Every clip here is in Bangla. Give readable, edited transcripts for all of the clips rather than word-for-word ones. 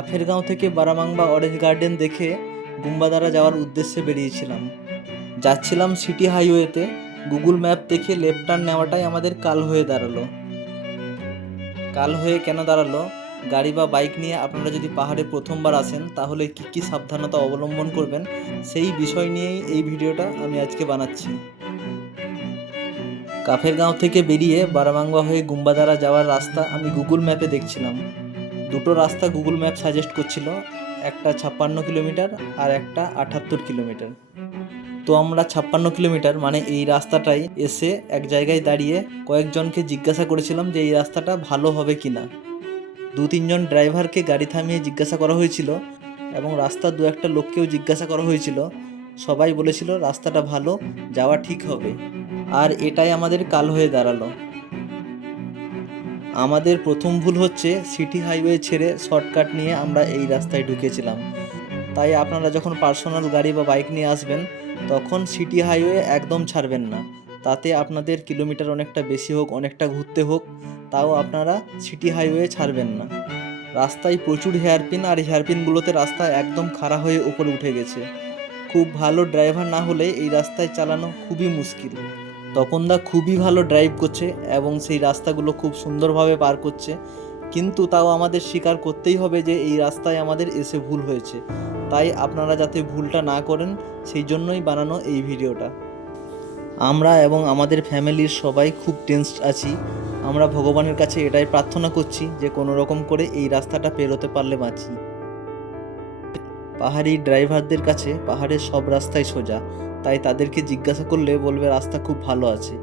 কাফেরগাঁও থেকে বারামাংবা অরেঞ্জ গার্ডেন দেখে গুম্বাদারা যাওয়ার উদ্দেশ্যে বেরিয়েছিলাম। যাচ্ছিলাম সিটি হাইওয়েতে। গুগল ম্যাপ দেখে লেফট টার্ন নেওয়াটাই আমাদের কাল হয়ে দাঁড়ালো। কাল হয়ে কেন দাঁড়ালো? গাড়ি বা বাইক নিয়ে আপনারা যদি পাহাড়ে প্রথমবার আসেন তাহলে কী কী সাবধানতা অবলম্বন করবেন সেই বিষয় নিয়েই এই ভিডিওটা আমি আজকে বানাচ্ছি। কাফেরগাঁও থেকে বেরিয়ে বারামাংবা হয়ে গুম্বাদারা যাওয়ার রাস্তা আমি গুগল ম্যাপে দেখছিলাম। দুটো রাস্তা গুগল ম্যাপ সাজেস্ট করছিল, একটা 56 কিলোমিটার আর একটা 78 কিলোমিটার। তো আমরা 56 কিলোমিটার মানে এই রাস্তাটাই এসে এক জায়গায় দাঁড়িয়ে কয়েকজনকে জিজ্ঞাসা করেছিলাম যে এই রাস্তাটা ভালো হবে কি না। 2-3 জন ড্রাইভারকে গাড়ি থামিয়ে জিজ্ঞাসা করা হয়েছিল এবং রাস্তার 2-একটা লোককেও জিজ্ঞাসা করা হয়েছিল। সবাই বলেছিল রাস্তাটা ভালো, যাওয়া ঠিক হবে। আর এটাই আমাদের কাল হয়ে দাঁড়ালো। আমাদের প্রথম ভুল হচ্ছে সিটি হাইওয়ে ছেড়ে শর্টকাট নিয়ে আমরা এই রাস্তায় ঢুকেছিলাম। তাই আপনারা যখন পার্সোনাল গাড়ি বা বাইক নিয়ে আসবেন তখন সিটি হাইওয়ে একদম ছাড়বেন না। তাতে আপনাদের কিলোমিটার অনেকটা বেশি হোক, অনেকটা ঘুরতে হোক, তাও আপনারা সিটি হাইওয়ে ছাড়বেন না। রাস্তায় প্রচুর হেয়ারপিন, আর হেয়ারপিনগুলোতে রাস্তা একদম খাড়া হয়ে উপরে উঠে গেছে। খুব ভালো ড্রাইভার না হলে এই রাস্তায় চালানো খুবই মুশকিল। তপনদা খুবই ভালো ড্রাইভ করছে এবং সেই রাস্তাগুলো খুব সুন্দরভাবে পার করছে, কিন্তু তাও আমাদের স্বীকার করতেই হবে যে এই রাস্তায় আমাদের এসে ভুল হয়েছে। তাই আপনারা যাতে ভুলটা না করেন সেই জন্যই বানানো এই ভিডিওটা। আমরা এবং আমাদের ফ্যামিলির সবাই খুব টেনসড আছি। আমরা ভগবানের কাছে এটাই প্রার্থনা করছি যে কোনো রকম করে এই রাস্তাটা পেরোতে পারলে বাঁচি। পাহাড়ি ড্রাইভারদের কাছে পাহাড়ের সব রাস্তাই সোজা, তাই তাদেরকে জিজ্ঞাসা করলে বলবে রাস্তা খুব ভালো আছে।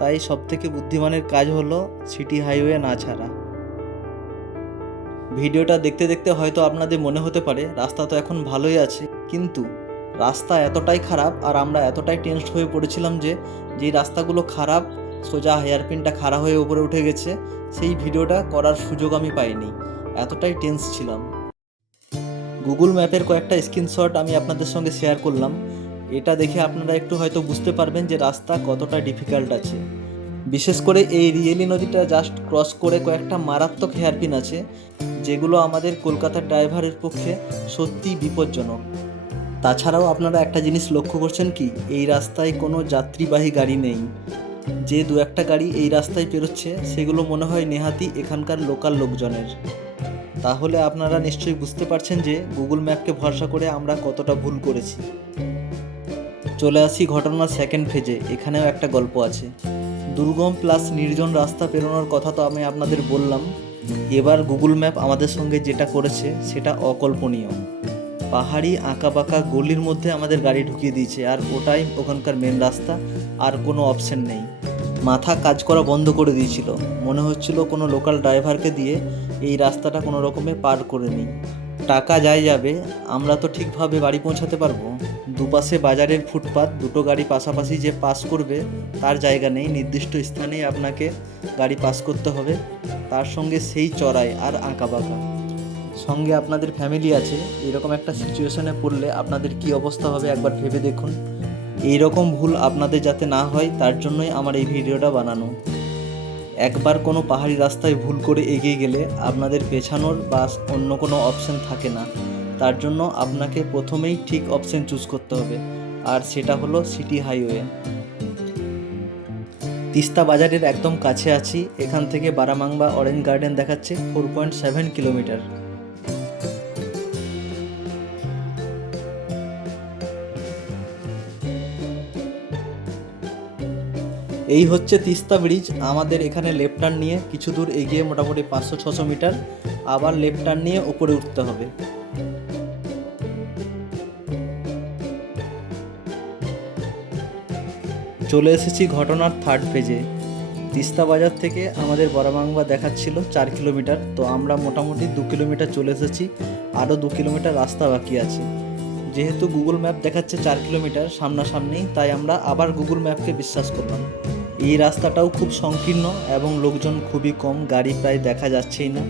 তাই সবথেকে বুদ্ধিমানের কাজ হলো সিটি হাইওয়ে না ছাড়া। ভিডিওটা দেখতে দেখতে হয়তো আপনাদের মনে হতে পারে রাস্তা তো এখন ভালোই আছে, কিন্তু রাস্তা এতটাই খারাপ আর আমরা এতটাই টেনসড হয়ে পড়েছিলাম যে যেই রাস্তাগুলো খারাপ, সোজা হেয়ারপিনটা খাড়া হয়ে উপরে উঠে গেছে, সেই ভিডিওটা করার সুযোগ আমি পাইনি, এতটাই টেন্স ছিলাম। গুগল ম্যাপের কয়েকটা স্ক্রিনশট আমি আপনাদের সঙ্গে শেয়ার করলাম। এটা দেখে আপনারা একটু হয়তো বুঝতে পারবেন যে রাস্তা কতটা ডিফিকাল্ট আছে। বিশেষ করে এই রিয়েলি নদীটা জাস্ট ক্রস করে কয়েকটা মারাত্মক হেয়ারপিন আছে, যেগুলো আমাদের কলকাতার ড্রাইভারের পক্ষে সত্যিই বিপজ্জনক। তাছাড়াও আপনারা একটা জিনিস লক্ষ্য করছেন কি, এই রাস্তায় কোনো যাত্রীবাহী গাড়ি নেই। যে 2-একটা গাড়ি এই রাস্তায় পেরোচ্ছে সেগুলো মনে হয় নেহাতি এখানকার লোকাল লোকজনের। তাহলে আপনারা নিশ্চয়ই বুঝতে পারছেন যে গুগল ম্যাপকে ভরসা করে আমরা কতটা ভুল করেছি। চলে আসি ঘটনার সেকেন্ড ফেজে। এখানেও একটা গল্প আছে। দুর্গম প্লাস নির্জন রাস্তা পেরোনোর কথা তো আমি আপনাদের বললাম। এবার গুগল ম্যাপ আমাদের সঙ্গে যেটা করেছে সেটা অকল্পনীয়। পাহাড়ি আঁকাবাঁকা গলির মধ্যে আমাদের গাড়ি ঢুকিয়ে দিয়েছে, আর ওটাই ওখানকার মেন রাস্তা, আর কোনো অপশন নেই। মাথা কাজ করা বন্ধ করে দিয়েছিল। মনে হচ্ছিল কোনো লোকাল ড্রাইভারকে দিয়ে এই রাস্তাটা কোনো রকমে পার করে নিই। টাকা যাবে, আমরা তো ঠিকভাবে বাড়ি পৌঁছাতে পারবো। দুপাশে বাজারের ফুটপাত, দুটো গাড়ি পাশাপাশি যে পাস করবে তার জায়গা নেই, নির্দিষ্ট স্থানেই আপনাকে গাড়ি পাস করতে হবে, তার সঙ্গে সেই চড়াই আর আঁকাবাঁকা। সঙ্গে আপনাদের ফ্যামিলি আছে। এরকম একটা সিচুয়েশনে পড়লে আপনাদের কি অবস্থা হবে একবার ভেবে দেখুন। এই রকম ভুল আপনাদের যাতে না হয় তার জন্যই আমার এই ভিডিওটা বানানো। একবার কোনো পাহাড়ি রাস্তায় ভুল করে এগিয়ে গেলে আপনাদের পেছানোর বা অন্য কোনো অপশন থাকে না। তার জন্য আপনাকে প্রথমেই ঠিক অপশন চুজ করতে হবে, আর সেটা হলো সিটি হাইওয়ে। তিস্তা বাজারের একদম কাছে আছি। এখান থেকে বারামাংবা অরেঞ্জ গার্ডেন দেখাচ্ছে 4.7 কিলোমিটার। এই হচ্ছে তিস্তা ব্রিজ। আমাদের এখানে লেফট টার্ন নিয়ে কিছু দূর এগিয়ে মোটামুটি 500-600 মিটার আবার লেফট টার্ন নিয়ে উপরে উঠতে হবে। চলে এসেছি ঘটনার থার্ড পেজে। তিস্তা বাজার থেকে আমাদের বারামাংবা দেখাচ্ছিল 4 কিলোমিটার, তো আমরা মোটামুটি 2 কিলোমিটার চলে এসেছি, আরও 2 কিলোমিটার রাস্তা বাকি আছে। যেহেতু গুগল ম্যাপ দেখাচ্ছে 4 কিলোমিটার সামনাসামনি, তাই আমরা আবার গুগল ম্যাপকে বিশ্বাস করলাম। এই রাস্তাটাও খুব সংকীর্ণ এবং লোকজন খুবই কম, গাড়ি প্রায় দেখা যাচ্ছেই না।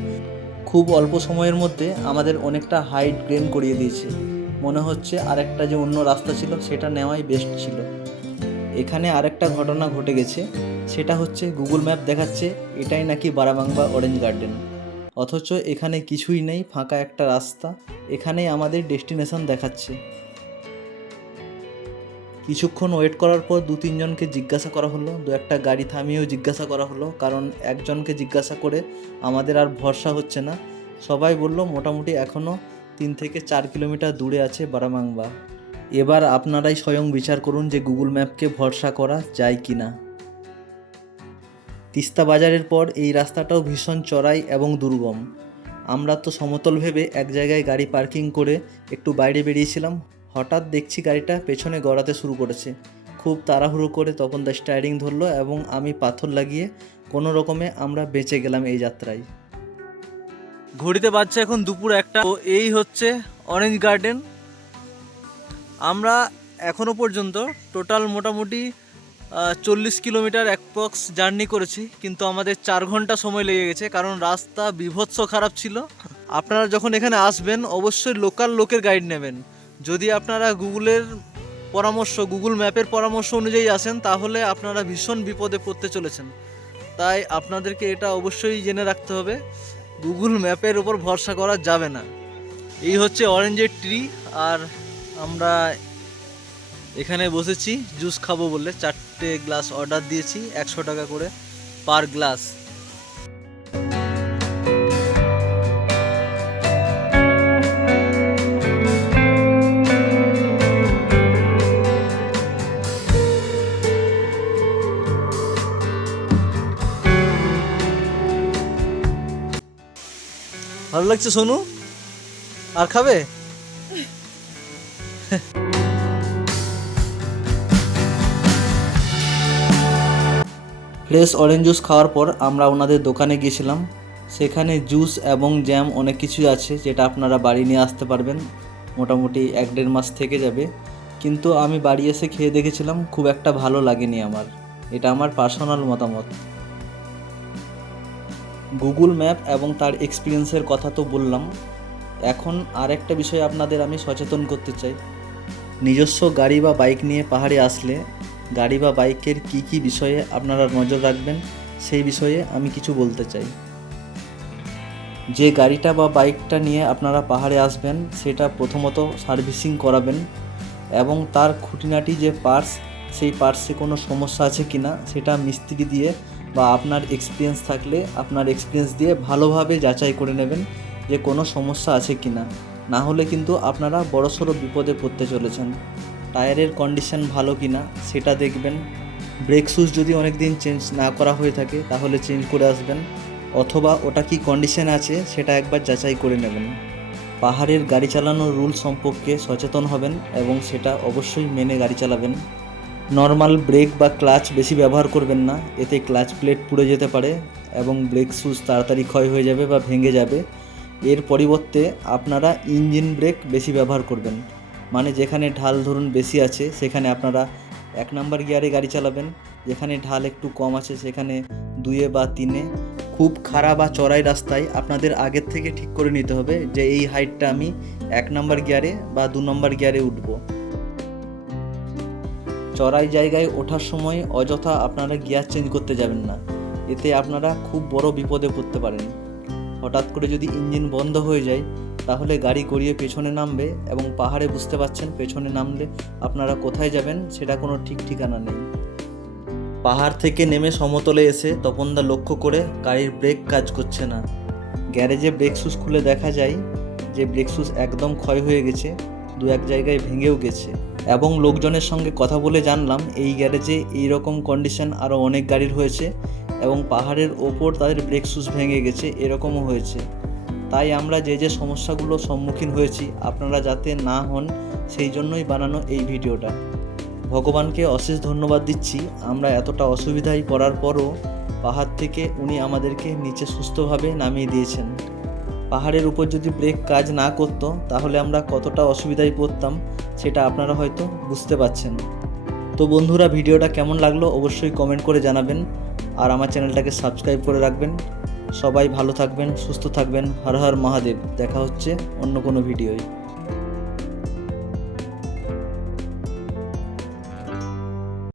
খুব অল্প সময়ের মধ্যে আমাদের অনেকটা হাইট গেইন করিয়ে দিয়েছে। মনে হচ্ছে আরেকটা যে অন্য রাস্তা ছিল সেটা নেওয়াই বেস্ট ছিল। এখানে আরেকটা ঘটনা ঘটে গেছে, সেটা হচ্ছে গুগল ম্যাপ দেখাচ্ছে এটাই নাকি বারামাংবা অরেঞ্জ গার্ডেন। অথচ এখানে কিছুই নেই, ফাঁকা একটা রাস্তা। এখানেই আমাদের ডেস্টিনেশন দেখাচ্ছে। কিছুক্ষণ ওয়েট করার পর 2-3 জনকে জিজ্ঞাসা করা হলো, 2-একটা গাড়ি থামিয়েও জিজ্ঞাসা করা হলো, কারণ একজনকে জিজ্ঞাসা করে আমাদের আর ভরসা হচ্ছে না। সবাই বলল মোটামুটি এখনও 3 থেকে 4 কিলোমিটার দূরে আছে বারামাংবা। এবার আপনারাই স্বয়ং বিচার করুন যে গুগল ম্যাপকে ভরসা করা যায় কি না। তিস্তা বাজারের পর এই রাস্তাটাও ভীষণ চড়াই এবং দুর্গম। আমরা তো সমতল ভেবে এক জায়গায় গাড়ি পার্কিং করে একটু বাইরে বেরিয়েছিলাম। হঠাৎ দেখছি গাড়িটা পেছনে গড়াতে শুরু করেছে। খুব তাড়াহুড়ো করে তপনদা স্টায়ারিং ধরলো এবং আমি পাথর লাগিয়ে কোনো রকমে আমরা বেঁচে গেলাম এই যাত্রায়। ঘড়িতে বাজছে এখন দুপুর 1টা। তো এই হচ্ছে অরেঞ্জ গার্ডেন। আমরা এখনও পর্যন্ত টোটাল মোটামুটি 40 কিলোমিটার অ্যাপ্রক্স জার্নি করেছি, কিন্তু আমাদের 4 ঘন্টা সময় লেগে গেছে, কারণ রাস্তা বীভৎস খারাপ ছিল। আপনারা যখন এখানে আসবেন অবশ্যই লোকাল লোকের গাইড নেবেন। যদি আপনারা গুগল ম্যাপের পরামর্শ অনুযায়ী আসেন তাহলে আপনারা ভীষণ বিপদে পড়তে চলেছেন। তাই আপনাদেরকে এটা অবশ্যই জেনে রাখতে হবে, গুগল ম্যাপের উপর ভরসা করা যাবে না। এই হচ্ছে অরেঞ্জের ট্রি, আর আমরা এখানে বসেছি জুস খাবো বলে। 4টে গ্লাস অর্ডার দিয়েছি, 100 টাকা করে পার গ্লাস। ভালো লাগছে সোনু? আর খাবে? ফ্রেশ অরেঞ্জ জুস খাওয়ার পর আমরা ওনাদের দোকানে গিয়েছিলাম। সেখানে জুস এবং জ্যাম অনেক কিছুই আছে যেটা আপনারা বাড়ি নিয়ে আসতে পারবেন, মোটামুটি 1-1.5 মাস থেকে যাবে। কিন্তু আমি বাড়ি এসে খেয়ে দেখেছিলাম, খুব একটা ভালো লাগেনি আমার। এটা আমার পার্সোনাল মতামত। গুগল ম্যাপ এবং তার এক্সপিরিয়েন্সের কথা তো বললাম, এখন আরেকটা বিষয় আপনাদের আমি সচেতন করতে চাই। নিজস্ব গাড়ি বা বাইক নিয়ে পাহাড়ে আসলে গাড়ি বা বাইকের কী বিষয়ে আপনারা নজর রাখবেন সেই বিষয়ে আমি কিছু বলতে চাই। যে গাড়িটা বা বাইকটা নিয়ে আপনারা পাহাড়ে আসবেন সেটা প্রথমত সার্ভিসিং করাবেন, এবং তার খুঁটিনাটি যে পার্টস, সেই পার্টসে কোনো সমস্যা আছে কি না সেটা মিস্ত্রি দিয়ে বা আপনার এক্সপিরিয়েন্স থাকলে আপনার এক্সপিরিয়েন্স দিয়ে ভালোভাবে যাচাই করে নেবেন যে কোনো সমস্যা আছে কি না। না হলে কিন্তু আপনারা বড়সড় বিপদে পড়তে চলেছেন। টায়ারের কন্ডিশন ভালো কি না সেটা দেখবেন। ব্রেক শুজ যদি অনেক দিন চেঞ্জ না করা হয়ে থাকে তাহলে চেঞ্জ করে আসবেন, অথবা ওটা কি কন্ডিশন আছে সেটা একবার যাচাই করে নেবেন। পাহাড়ের গাড়ি চালানোর রুল সম্পর্কে সচেতন হবেন এবং সেটা অবশ্যই মেনে গাড়ি চালাবেন। নর্মাল ব্রেক বা ক্লাচ বেশি ব্যবহার করবেন না, এতে ক্লাচ প্লেট পুড়ে যেতে পারে এবং ব্রেক শুজ তাড়াতাড়ি ক্ষয় হয়ে যাবে বা ভেঙে যাবে। এর পরিবর্তে আপনারা ইঞ্জিন ব্রেক বেশি ব্যবহার করবেন, মানে যেখানে ঢাল ধরুন বেশি আছে সেখানে আপনারা 1 নাম্বার গিয়ারে গাড়ি চালাবেন, যেখানে ঢাল একটু কম আছে সেখানে 2 বা 3। খুব খারাপ বা চড়াই রাস্তায় আপনাদের আগের থেকে ঠিক করে নিতে হবে যে এই হাইটটা আমি 1 নাম্বার গিয়ারে বা 2 নম্বর গিয়ারে উঠব। চড়াই জায়গায় ওঠার সময় অযথা আপনারা গিয়ার চেঞ্জ করতে যাবেন না, এতে আপনারা খুব বড় বিপদে পড়তে পারেন। হঠাৎ করে যদি ইঞ্জিন বন্ধ হয়ে যায় তাহলে গাড়ি গড়িয়ে পেছনে নামবে, এবং পাহাড়ে বুঝতে পারছেন পেছনে নামলে আপনারা কোথায় যাবেন সেটা কোনো ঠিক ঠিকানা নেই। পাহাড় থেকে নেমে সমতলে এসে তপনদা লক্ষ্য করে গাড়ির ব্রেক কাজ করছে না। গ্যারেজে ব্রেক শুজ খুলে দেখা যায় যে ব্রেক শুজ একদম ক্ষয় হয়ে গেছে, 2-1 জায়গায় ভেঙেও গেছে। এবং লোকজনের সঙ্গে কথা বলে জানলাম এই গ্যারেজে এইরকম কন্ডিশন আরও অনেক গাড়ির হয়েছে, এবং পাহাড়ের ওপর তাদের ব্রেক শুজ ভেঙে গেছে, এরকমও হয়েছে। তাই আমরা যে সমস্যাগুলো সম্মুখীন হয়েছি আপনারা যাতে না হন সেই জন্যই বানানো এই ভিডিওটা। ভগবানকে অশেষ ধন্যবাদ দিচ্ছি, আমরা এতটা অসুবিধায় পড়ার পরও পাহাড় থেকে উনি আমাদেরকে নিচে সুস্থভাবে নামিয়ে দিয়েছেন। পাহাড়ের উপর যদি ব্রেক কাজ না করতো তাহলে আমরা কতটা অসুবিধায় পড়তাম সেটা আপনারা হয়তো বুঝতে পারছেন। তো বন্ধুরা, ভিডিওটা কেমন লাগলো অবশ্যই কমেন্ট করে জানাবেন, আর আমার চ্যানেলটাকে সাবস্ক্রাইব করে রাখবেন। সবাই ভালো থাকবেন, সুস্থ থাকবেন। হর হর মহাদেব। দেখা হচ্ছে অন্য কোনো ভিডিওয়।